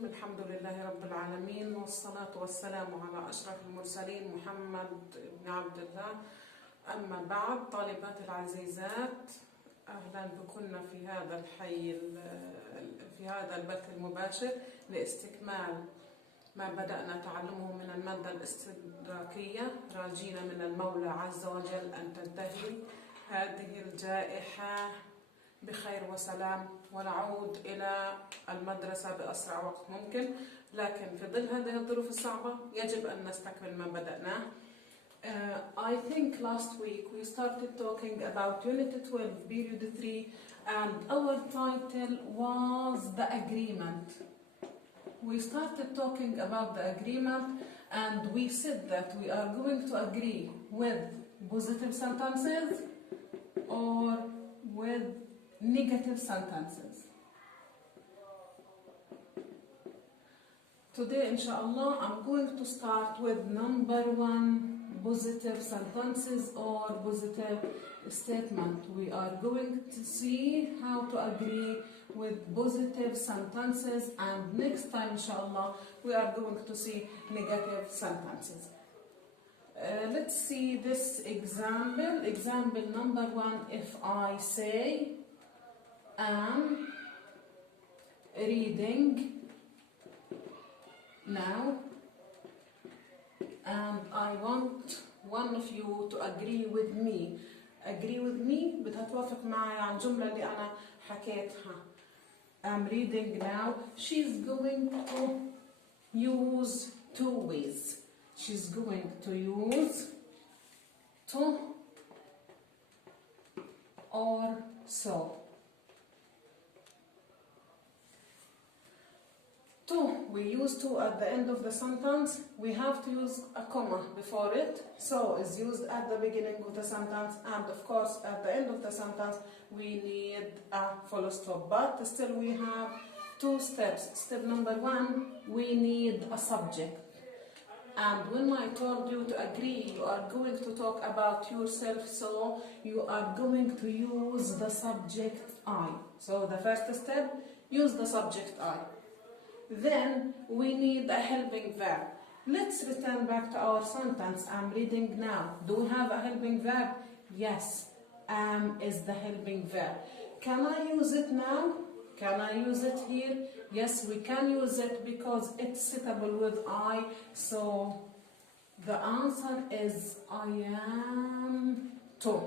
الرحيم. الحمد لله رب العالمين، والصلاة والسلام على أشرف المرسلين محمد بن عبد الله. أما بعد، طالبات العزيزات، أهلا بكن في هذا الحي في هذا البث المباشر لاستكمال ما بدأنا تعلمه من المادة الاستدراكية، راجين من المولى عز وجل أن تنتهي هذه الجائحة بخير وسلام ونعود إلى المدرسة بأسرع وقت ممكن، لكن في ظل هذه الظروف الصعبة يجب أن نستكمل ما بدأناه. I think last week we started talking about Unit 12, Period 3, and our title was The Agreement. We started talking about the agreement and we said that we are going to agree with positive sentences or with negative sentences. Today, inshallah, I'm going to start with number 1, positive sentences or positive statement. We are going to see how to agree with positive sentences, and next time, inshallah, we are going to see negative sentences. Let's see this example. Example number 1, if I say, I'm reading now, and I want one of you to agree with me. Agree with me بدها توافق معي على الجملة اللي أنا حكيتها. I'm reading now. She's going to use 2 ways. She's going to use to or so. To, we use to at the end of the sentence. We have to use a comma before it. So is used at the beginning of the sentence, and of course at the end of the sentence we need a full stop. But still we have 2 steps. Step number 1, we need a subject. And when I told you to agree, you are going to talk about yourself, so you are going to use the subject I. So the first step, use the subject I. Then we need a helping verb. Let's return back to our sentence. I'm reading now. Do we have a helping verb? Yes, am is the helping verb. Can I use it now? Can I use it here? Yes, we can use it because it's suitable with I. So the answer is I am to.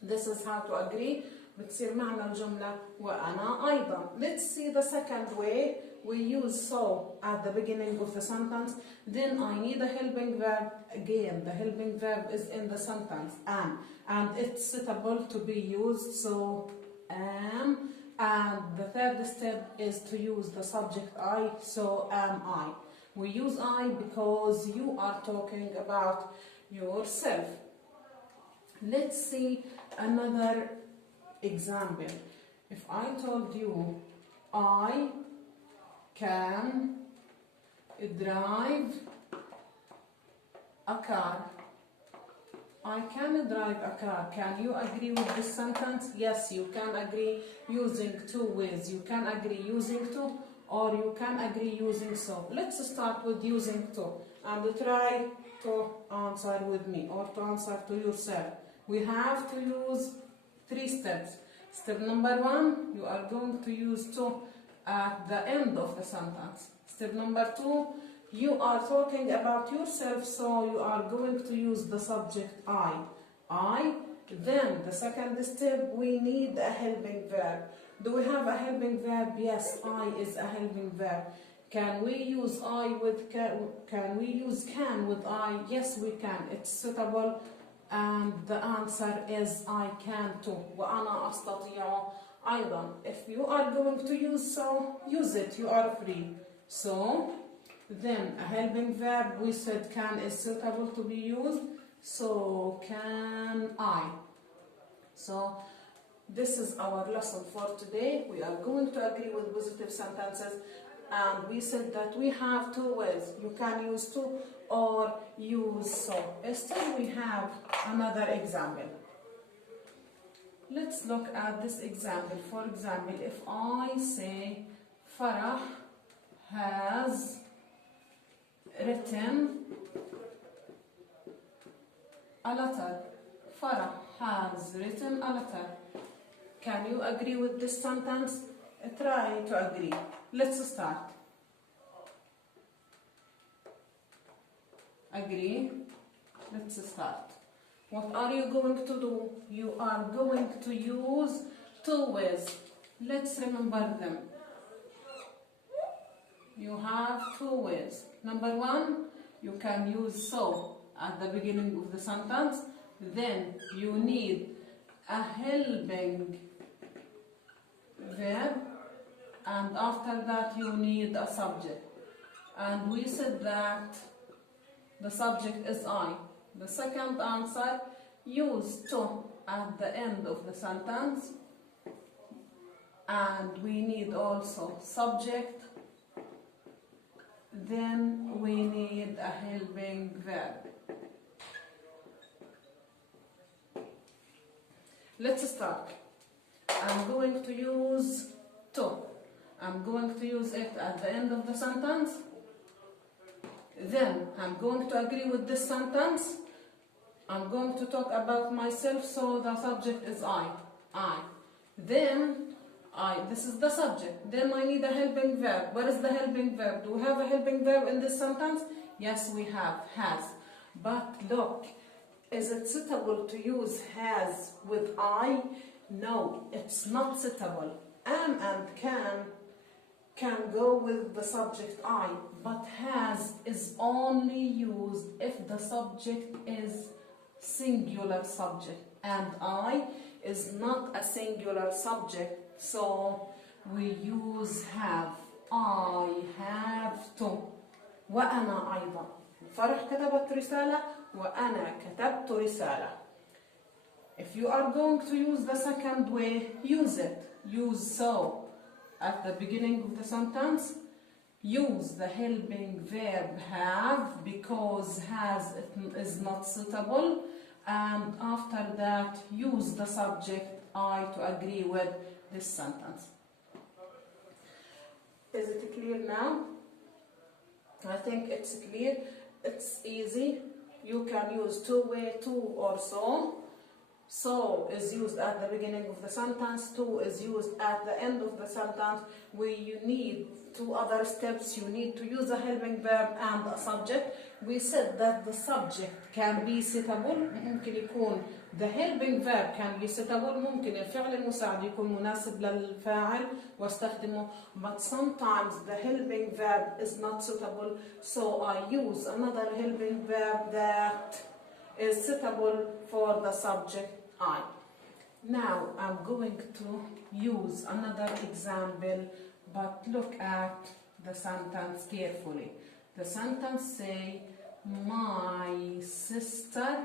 This is how to agree. بتصير معنا الجملة وأنا أيضا. Let's see the second way. We use so at the beginning of the sentence. Then I need a helping verb. Again, the helping verb is in the sentence, am, and it's suitable to be used, so am. And the third step is to use the subject I, so am I. We use I because you are talking about yourself. Let's see another example. If I told you I can drive a car. I can drive a car. Can you agree with this sentence? Yes, you can agree using 2 ways. You can agree using to, or you can agree using so. Let's start with using to and try to answer with me or to answer to yourself. We have to use 3 steps. Step number 1, you are going to use to at the end of the sentence. Step number 2, you are talking about yourself, so you are going to use the subject I. Then the second step, we need a helping verb. Do we have a helping verb? Yes, I is a helping verb. Can we use I with can we use can with I? Yes, we can. It's suitable, and the answer is I can too. وأنا أستطيع أيضا. If you are going to use so, use it. You are free. So then a helping verb, we said can is suitable to be used, so can I. So this is our lesson for today. We are going to agree with positive sentences, and we said that we have 2 ways. You can use to or use so. Still we have another example. Let's look at this example. For example, if I say Farah written a letter. Farah has written a letter. Can you agree with this sentence? Try to agree. Let's start. Agree? Let's start. What are you going to do? You are going to use two ways. Let's remember them. You have two ways. Number one, you can use so at the beginning of the sentence. Then you need a helping verb, and after that you need a subject. And we said that the subject is I. The second answer, use to at the end of the sentence, and we need also subject. Then we need a helping verb. Let's start. I'm going to use to. I'm going to use it at the end of the sentence. Then I'm going to agree with this sentence. I'm going to talk about myself, so the subject is I. Then this is the subject. Then I need a helping verb. What is the helping verb? Do we have a helping verb in this sentence? Yes, we have, has. But look, is it suitable to use has with I? No, it's not suitable. Am and can go with the subject I, but has is only used if the subject is singular subject, and I is not a singular subject, so we use have. I have to. وأنا أيضا. فرح كتبت رسالة وأنا كتبت رسالة. If you are going to use the second way, use it. Use so at the beginning of the sentence. Use the helping verb have, because has is not suitable. And after that, use the subject I to agree with this sentence. Is it clear now? I think it's clear. It's easy. You can use two-way, to or so. So is used at the beginning of the sentence. To is used at the end of the sentence. You need two other steps. You need to use a helping verb and a subject. We said that the subject can be suitable. ممكن يكون the helping verb can be suitable. ممكن الفعل المساعد يكون مناسب للفاعل واستخدمه. But sometimes the helping verb is not suitable. So I use another helping verb that is suitable for the subject I. Now I'm going to use another example, but look at the sentence carefully. The sentence say, my sister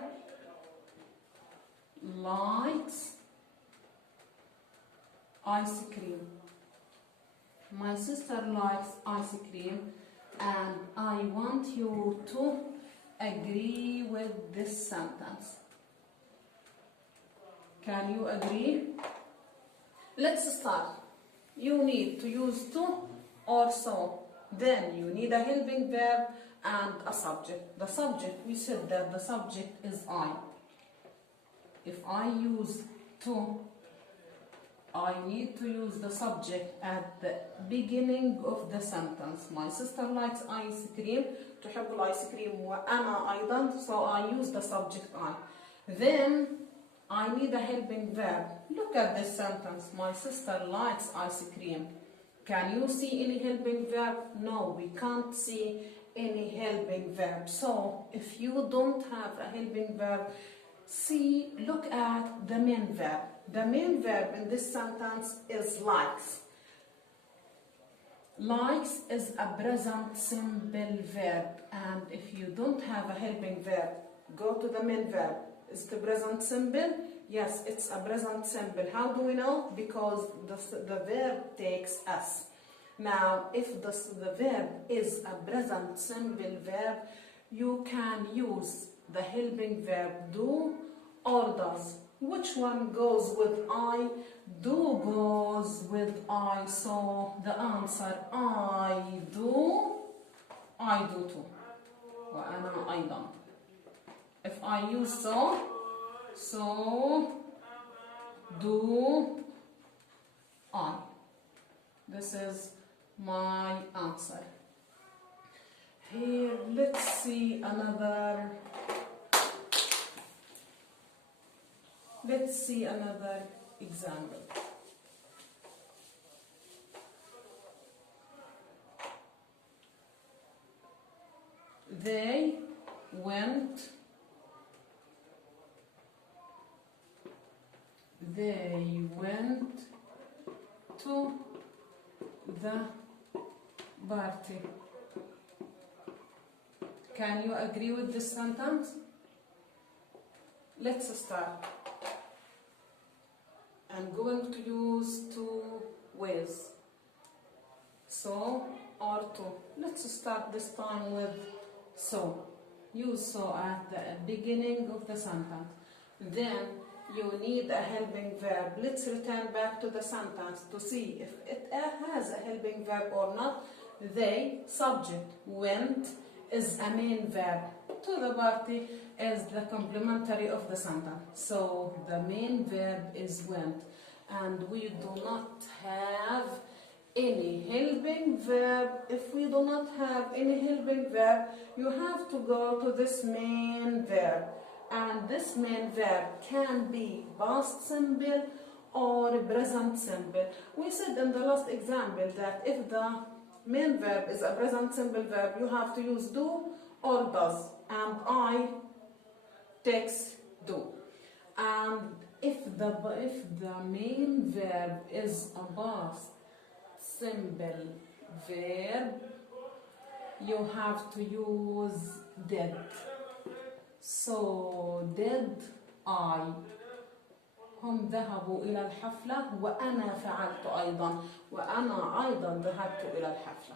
likes ice cream. My sister likes ice cream, and I want you to agree with this sentence. Can you agree? Let's start. You need to use to or so. Then you need a helping verb and a subject. The subject, we said that the subject is I. If I use to, I need to use the subject at the beginning of the sentence. My sister likes ice cream. تحب الآيس كريم وأنا أيضا. So I use the subject I. Then I need a helping verb. Look at this sentence. My sister likes ice cream. Can you see any helping verb? No, we can't see any helping verb. So if you don't have a helping verb, look at the main verb. The main verb in this sentence is likes. Likes is a present simple verb, and if you don't have a helping verb, go to the main verb. Is the present simple? Yes, it's a present simple. How do we know? Because the verb takes us. Now, if the verb is a present simple verb, you can use the helping verb do or does. Which one goes with I? Do goes with I. So the answer I do too. I use so. So, do I. This is my answer. Here, let's see another. Let's see another example. They went to the party. Can you agree with this sentence? Let's start. I'm going to use two ways, so or to. Let's start this time with so. Use so at the beginning of the sentence. Then you need a helping verb. Let's return back to the sentence to see if it has a helping verb or not. They, subject, went is a main verb. To the party is the complementary of the sentence. So the main verb is went. And we do not have any helping verb. If we do not have any helping verb, you have to go to this main verb. And this main verb can be past simple or present simple. We said in the last example that if the main verb is a present simple verb, you have to use do or does. And I takes do. And if the main verb is a past simple verb, you have to use did. So did I. هم ذهبوا إلى الحفلة وأنا فعلت أيضا. وأنا أيضا ذهبت إلى الحفلة.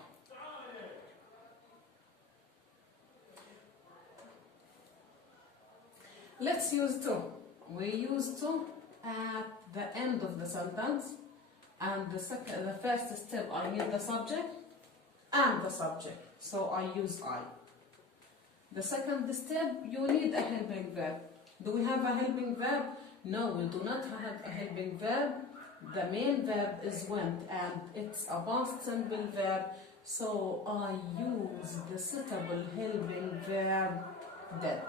Let's use to. We use to at the end of the sentence, and the first step I need the subject and the subject, so I use I. The second step, you need a helping verb. Do we have a helping verb? No, we do not have a helping verb. The main verb is went and it's a past simple verb, so I use the suitable helping verb did.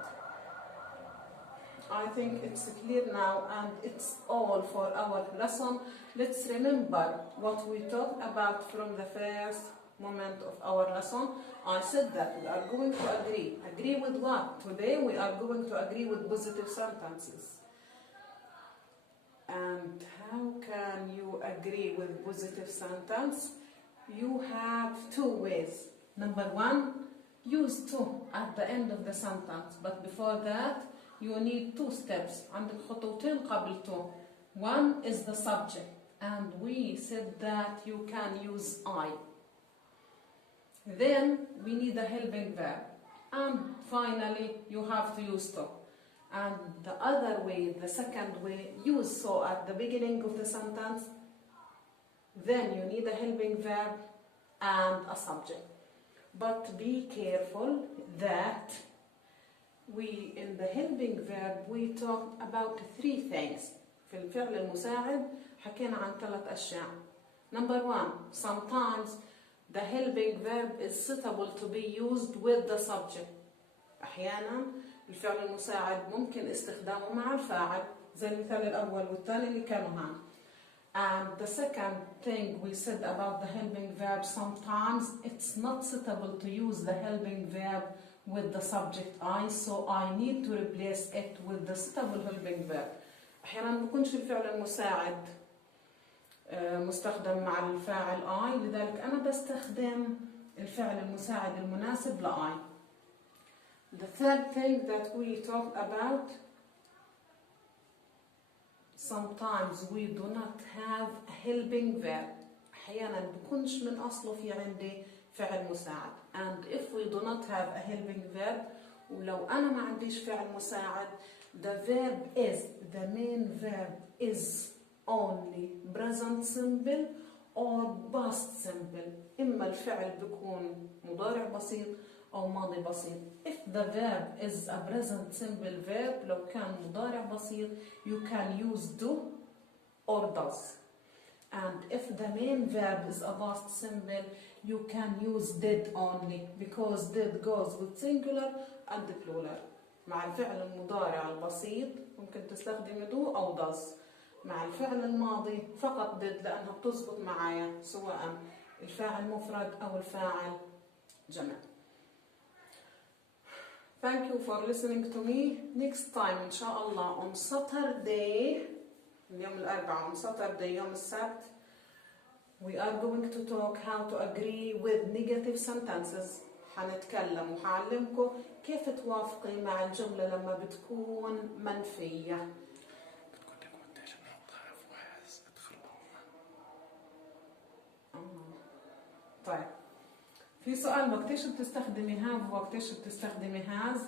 I think it's clear now, and it's all for our lesson. Let's remember what we talked about from the first moment of our lesson. I said that we are going to agree. Agree with what? Today we are going to agree with positive sentences. And how can you agree with positive sentence? You have two ways. Number one, use to at the end of the sentence. But before that, you need two steps. عندك خطوتين قبل to. One is the subject, and we said that you can use I. Then we need a helping verb, and finally you have to use to. And the other way, the second way, use so at the beginning of the sentence. Then you need a helping verb and a subject. But be careful that in the helping verb we talked about three things. في الفعل المساعد حكينا عن 3 أشياء. Number one, sometimes the helping verb is suitable to be used with the subject. أحيانا الفعل المساعد ممكن استخدامه مع الفاعل زي المثال الأول والثاني اللي كانوا هان. And the second thing we said about the helping verb, sometimes it's not suitable to use the helping verb with the subject I, so I need to replace it with the suitable helping verb. أحيانا ما بيكونش الفعل المساعد مستخدم مع الفاعل I، لذلك أنا بستخدم الفعل المساعد المناسب ل I. The third thing that we talked about, sometimes we do not have a helping verb. أحيانا بيكونش من أصله في عندي فعل مساعد. And if we do not have a helping verb, ولو أنا ما عنديش فعل مساعد, the verb is, the main verb is only present simple or past simple. إما الفعل بيكون مضارع بسيط أو ماضي بسيط. If the verb is a present simple verb لو كان مضارع بسيط you can use do or does. And if the main verb is a past simple you can use did only because did goes with singular and plural. مع الفعل المضارع البسيط ممكن تستخدم do أو does. مع الفعل الماضي فقط did لأنها بتزبط معايا سواء الفاعل مفرد أو الفاعل جمع. Thank you for listening to me. Next time إن شاء الله on Saturday اليوم الأربعاء on Saturday يوم السبت we are going to talk how to agree with negative sentences. حنتكلم وحعلمكم كيف توافقي مع الجملة لما بتكون منفية. طيب في سؤال وقتيش بتستخدمي have ووقتيش بتستخدمي has؟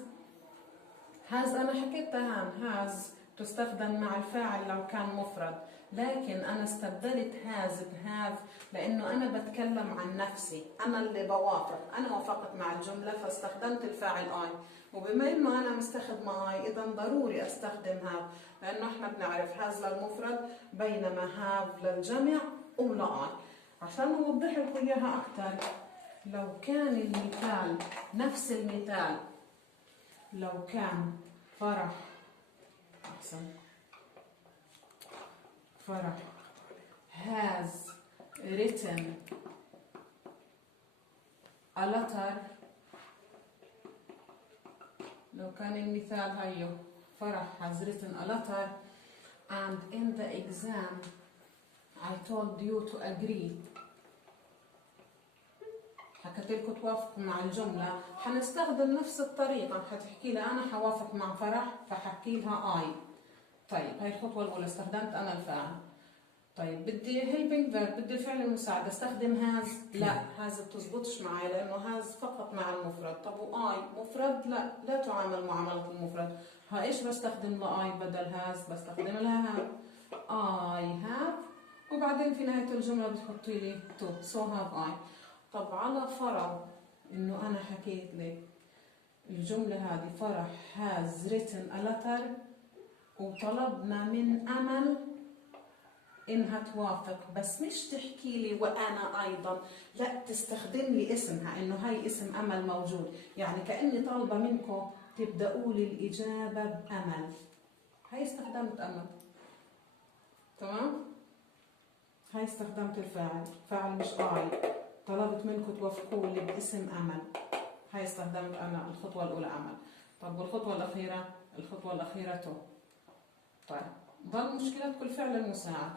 has أنا حكيتها has تستخدم مع الفاعل لو كان مفرد، لكن أنا استبدلت has بهاف لأنه أنا بتكلم عن نفسي، أنا اللي بوافق، أنا وافقت مع الجملة فاستخدمت الفاعل I، وبما إنه أنا مستخدمة I إذا ضروري أستخدم have لأنه إحنا بنعرف has للمفرد بينما have للجمع ولا I. عشان أوضح لكم إياها أكثر لو كان المثال نفس المثال لو كان فرح أحسن فرح has written a letter لو كان المثال هيو فرح has written a letter and in the exam I told you to agree حكيت لكم توافقوا مع الجملة حنستخدم نفس الطريقة حتحكي لها أنا حوافق مع فرح فحكي لها I. طيب هاي الخطوة الأولى استخدمت أنا الفاعل. طيب بدي helping verb بدي الفعل المساعد استخدم has؟ لا has بتزبطش معي لأنه has فقط مع المفرد. طب و I مفرد؟ لا تعامل معاملة المفرد. ها إيش بستخدم ل I بدل has؟ بستخدم لها have. I have وبعدين في نهاية الجملة بتحطي لي to so have I. طب على فرض إنه أنا حكيت لك الجملة هذه فرح has written a letter وطلبنا من أمل إنها توافق بس مش تحكي لي وأنا أيضا، لا تستخدم لي اسمها إنه هاي اسم أمل موجود، يعني كأني طالبة منكم تبدأوا لي الإجابة بأمل. هاي استخدمت أمل تمام؟ هاي استخدمت الفاعل، فاعل مش I. طلبت منكم توافقوا لي باسم أمل. هاي استخدمت أنا الخطوة الأولى أمل. طب والخطوة الأخيرة؟ الخطوة الأخيرة تو. طيب ضل مشكلتكم الفعل المساعد.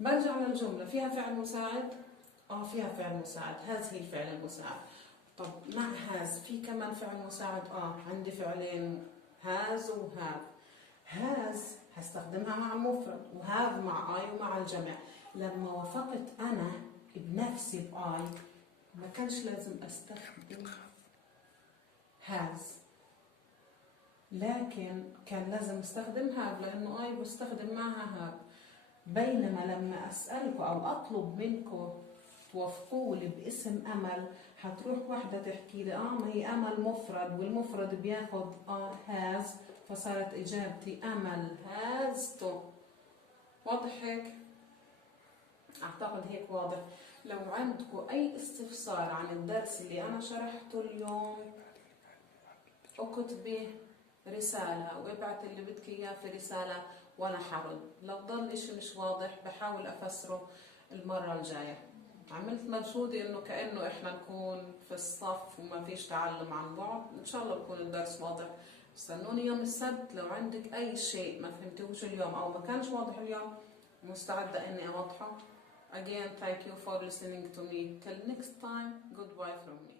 برجع للجملة فيها فعل مساعد؟ فيها فعل مساعد، هاز هي الفعل المساعد. طب مع هاز في كمان فعل مساعد؟ عندي فعلين هاز وهاف. هاز هستخدمها مع المفرد وهاف مع I ومع الجمع. لما وافقت أنا بنفسي بآي ما كانش لازم استخدم has لكن كان لازم استخدم have لانه I بستخدم معها have. بينما لما اسألكم او اطلب منكم توافقوا لي باسم امل حتروح واحدة تحكي لي ما هي امل مفرد والمفرد بياخد has فصارت اجابتي امل has to. واضح هيك؟ أعتقد هيك واضح. لو عندكم أي استفسار عن الدرس اللي أنا شرحته اليوم اكتبي رسالة وابعت اللي بدك إياه في رسالة وأنا حرد. لو ضل إشي مش واضح بحاول أفسره المرة الجاية. عملت مجهودي إنه كأنه إحنا نكون في الصف وما فيش تعلم عن بعد. إن شاء الله بكون الدرس واضح. استنوني يوم السبت لو عندك أي شيء ما فهمتوش اليوم أو ما كانش واضح اليوم مستعدة إني أوضحه. Again, thank you for listening to me. Till next time, goodbye from me.